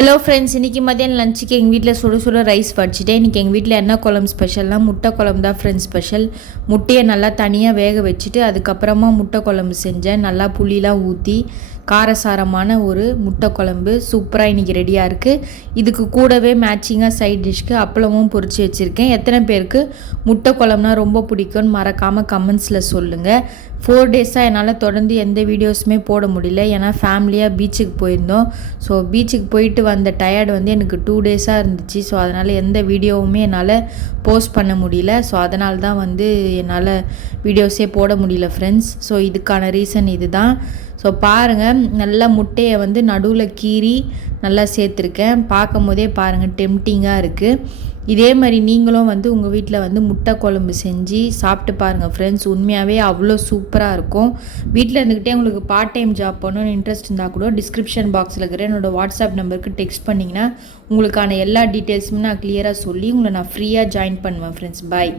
Hello friends இன்றைக்கி மதியம் லஞ்சுக்கு எங்கள் வீட்டில் சுட சுட ரைஸ் வடிச்சிட்டேன். இன்றைக்கி எங்கள் வீட்டில் என்ன குழம்பு ஸ்பெஷல்னால் முட்டை குழம்பு தான் ஃப்ரெண்ட்ஸ் ஸ்பெஷல் முட்டையை நல்லா தனியாக வேக வச்சுட்டு அதுக்கப்புறமா முட்டை குழம்பு செஞ்சேன். நல்லா புளிலாம் ஊற்றி காரசாரமான ஒரு முட்டை குழம்பு சூப்பராக இன்றைக்கி ரெடியாக இருக்குது இதுக்கு கூடவே மேட்சிங்காக சைட் டிஷ்க்கு அப்பளமும் பொறிச்சு வச்சுருக்கேன். எத்தனை பேருக்கு முட்டை குழம்புனா ரொம்ப பிடிக்கும்னு மறக்காமல் கமெண்ட்ஸில் சொல்லுங்கள் ஃபோர் டேஸாக என்னால் தொடர்ந்து எந்த வீடியோஸுமே போட முடியல. ஏன்னா ஃபேமிலியாக பீச்சுக்கு போயிருந்தோம். ஸோ பீச்சுக்கு போயிட்டு வந்த டயர்டு வந்து எனக்கு டூ டேஸாக இருந்துச்சு. ஸோ அதனால் எந்த வீடியோவுமே என்னால் போஸ்ட் பண்ண முடியல. ஸோ அதனால தான் வந்து என்னால் வீடியோஸே போட முடியல ஃப்ரெண்ட்ஸ் ஸோ இதுக்கான ரீசன் இதுதான். ஸோ பாருங்கள் நல்லா முட்டையை வந்து நடுவில் கீறி நல்லா சேர்த்துருக்கேன். பார்க்கும் போதே பாருங்கள் டெம்டிங்காக இருக்குது இதே மாதிரி நீங்களும் வந்து உங்கள் வீட்டில் வந்து முட்டை குழம்பு செஞ்சு சாப்பிட்டு பாருங்கள் ஃப்ரெண்ட்ஸ் உண்மையாகவே அவ்வளோ சூப்பராக இருக்கும். வீட்டில் இருந்துக்கிட்டே உங்களுக்கு பார்ட் டைம் ஜாப் பண்ணணும்னு இன்ட்ரெஸ்ட் இருந்தால் கூட டிஸ்கிரிப்ஷன் பாக்ஸில் இருக்கிற என்னோடய வாட்ஸ்அப் நம்பருக்கு டெக்ஸ்ட் பண்ணிங்கன்னா உங்களுக்கான எல்லா டீட்டெயில்ஸுமே நான் கிளியராக சொல்லி உங்களை நான் ஃப்ரீயாக ஜாயின் பண்ணுவேன் ஃப்ரெண்ட்ஸ் பாய்